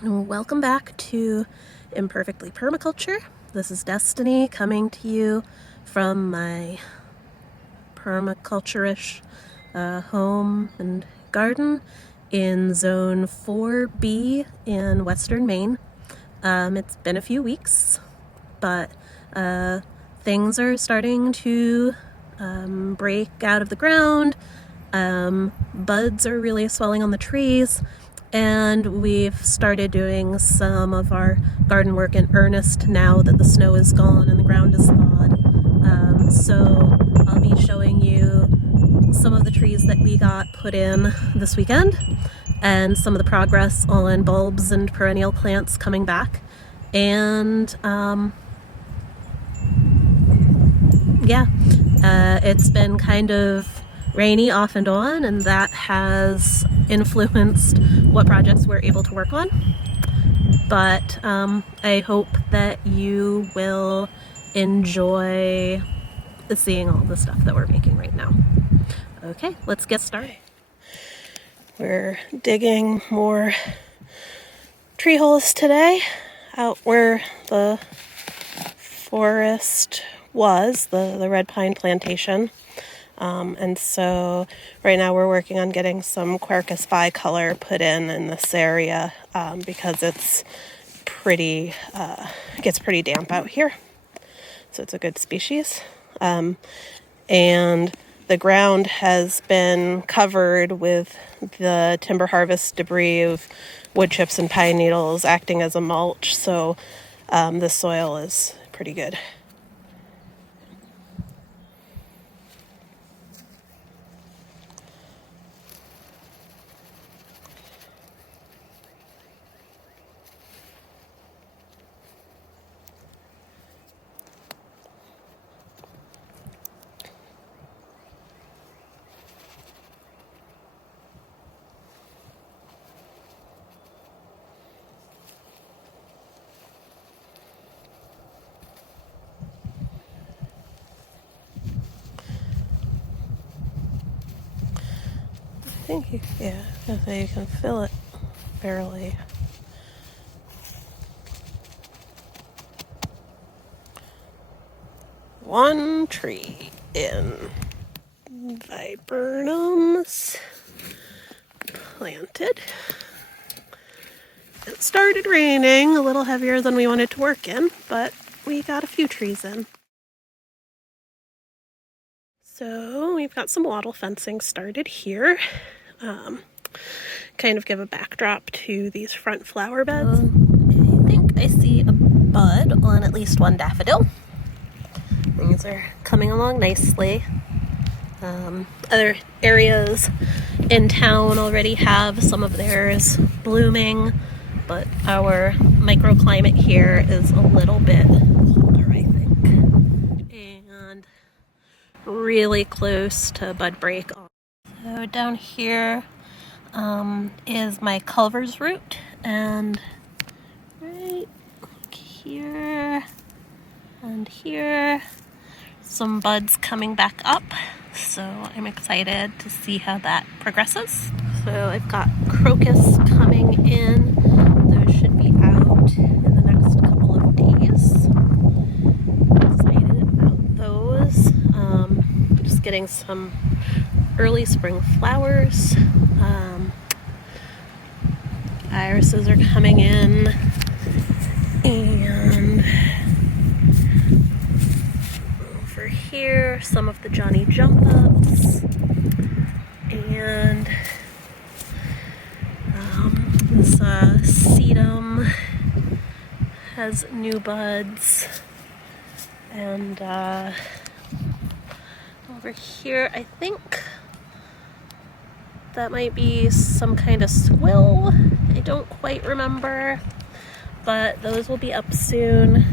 Welcome back to Imperfectly Permaculture. This is Destiny coming to you from my permaculture-ish home and garden in Zone 4B in Western Maine. It's been a few weeks, but things are starting to break out of the ground. Buds are really swelling on the trees, and we've started doing some of our garden work in earnest now that the snow is gone and the ground is thawed. So I'll be showing you some of the trees that we got put in this weekend and some of the progress on bulbs and perennial plants coming back. And it's been kind of rainy off and on, and that has influenced what projects we're able to work on. But I hope that you will enjoy seeing all the stuff that we're making right now. Okay, let's get started. We're digging more tree holes today out where the forest was, the red pine plantation. And so right now we're working on getting some Quercus bicolor put in this area because it's pretty, it gets pretty damp out here. So it's a good species. And the ground has been covered with the timber harvest debris of wood chips and pine needles acting as a mulch. So the soil is pretty good. I think you can fill it barely. One tree in. Viburnums planted. It started raining, a little heavier than we wanted to work in, but we got a few trees in. So we've got some wattle fencing started here. Kind of give a backdrop to these front flower beds. I think I see a bud on at least one daffodil. Things are coming along nicely. Other areas in town already have some of theirs blooming, but our microclimate here is a little bit colder, I think, and really close to bud break. So down here is my Culver's root, and right here and here, some buds coming back up. So I'm excited to see how that progresses. So I've got crocus coming in. Those should be out in the next couple of days. Excited about those. Just getting some early spring flowers. Irises are coming in. And over here, some of the Johnny Jump Ups, and this sedum has new buds, and over here I think that might be some kind of swill. I don't quite remember, but those will be up soon.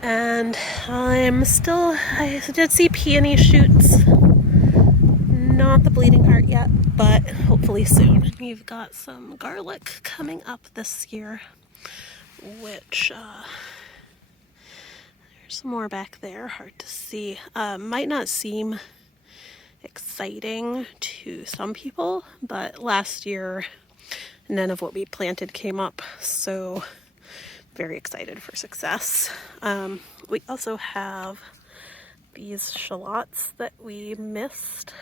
And I did see peony shoots. Not the bleeding heart yet, but hopefully soon. We've got some garlic coming up this year, which, there's some more back there, hard to see. Might not seem exciting to some people, but last year none of what we planted came up, so very excited for success. We also have these shallots that we missed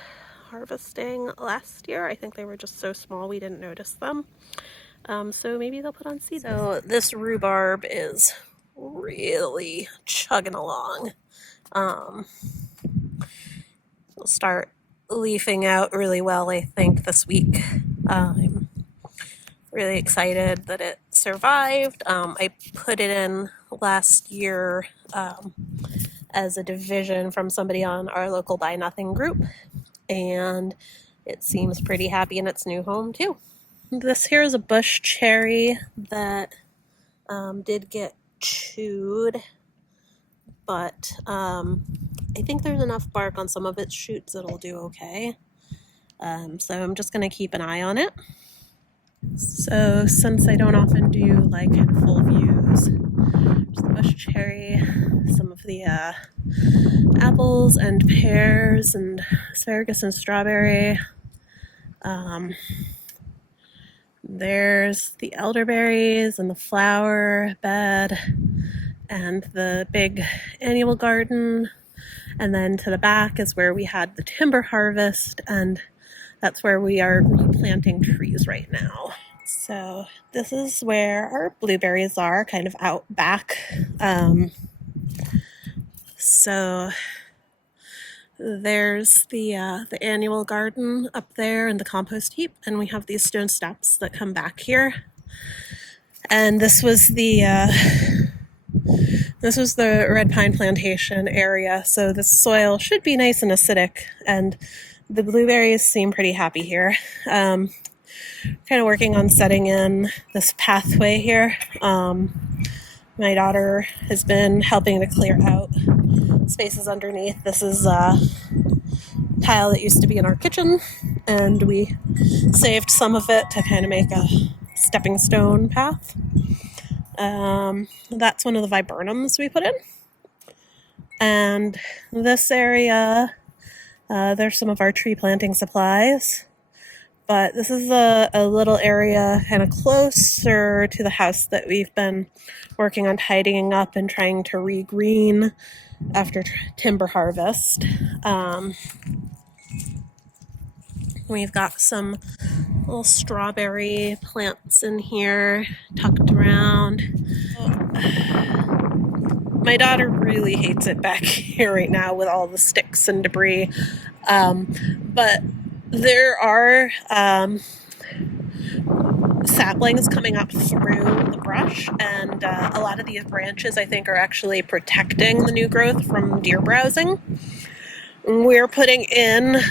harvesting last year. I think they were just so small we didn't notice them. So maybe they'll put on seed. So this rhubarb is really chugging along. It'll start leafing out really well, I think, this week. I'm really excited that it survived. I put it in last year as a division from somebody on our local Buy Nothing group, and it seems pretty happy in its new home too. This here is a bush cherry that did get chewed, but I think there's enough bark on some of its shoots that'll do okay. So I'm just going to keep an eye on it. So since I don't often do like in full views, there's the bush cherry, some of the apples and pears and asparagus and strawberry. There's the elderberries and the flower bed and the big annual garden. And then to the back is where we had the timber harvest, and that's where we are replanting trees right now. So this is where our blueberries are, kind of out back. So there's the annual garden up there and the compost heap, and we have these stone steps that come back here. And this was the red pine plantation area, so the soil should be nice and acidic, and the blueberries seem pretty happy here. Kind of working on setting in this pathway here. My daughter has been helping to clear out spaces underneath. This is tile that used to be in our kitchen, and we saved some of it to kind of make a stepping stone path. That's one of the viburnums we put in. And this area, there's some of our tree planting supplies. But this is a little area kind of closer to the house that we've been working on tidying up and trying to regreen after timber harvest. We've got some little strawberry plants in here tucked around. My daughter really hates it back here right now with all the sticks and debris. But there are saplings coming up through the brush, and a lot of these branches, I think, are actually protecting the new growth from deer browsing. We're putting in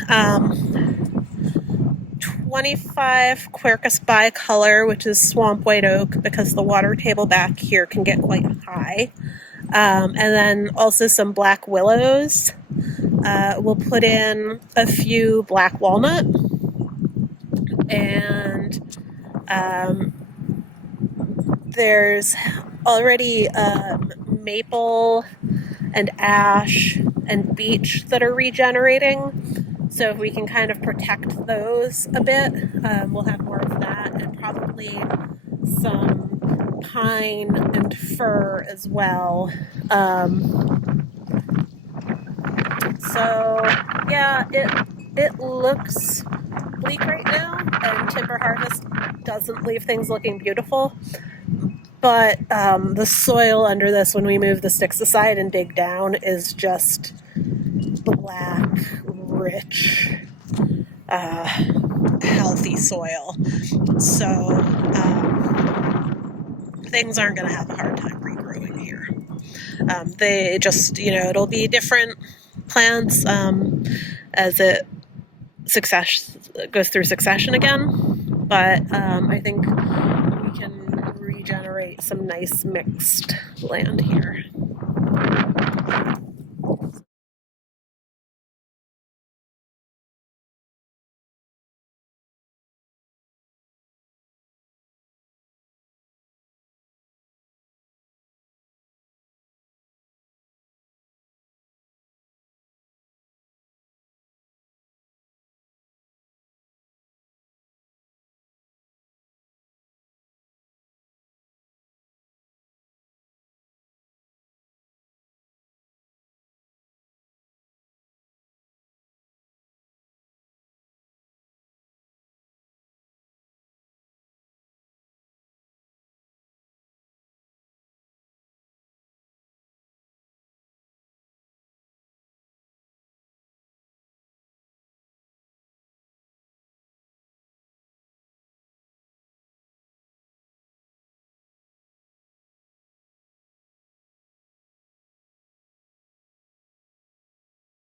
25 Quercus bicolor, which is swamp white oak, because the water table back here can get quite high. And then also some black willows. We'll put in a few black walnut, and there's already maple and ash and beech that are regenerating. So if we can kind of protect those a bit, we'll have more of that, and probably some pine and fir as well. So yeah, it looks bleak right now, and timber harvest doesn't leave things looking beautiful. But the soil under this, when we move the sticks aside and dig down, is just black, rich, healthy soil. So things aren't going to have a hard time regrowing here. They just, it'll be different plants as it goes through succession again. But I think we can regenerate some nice mixed land here.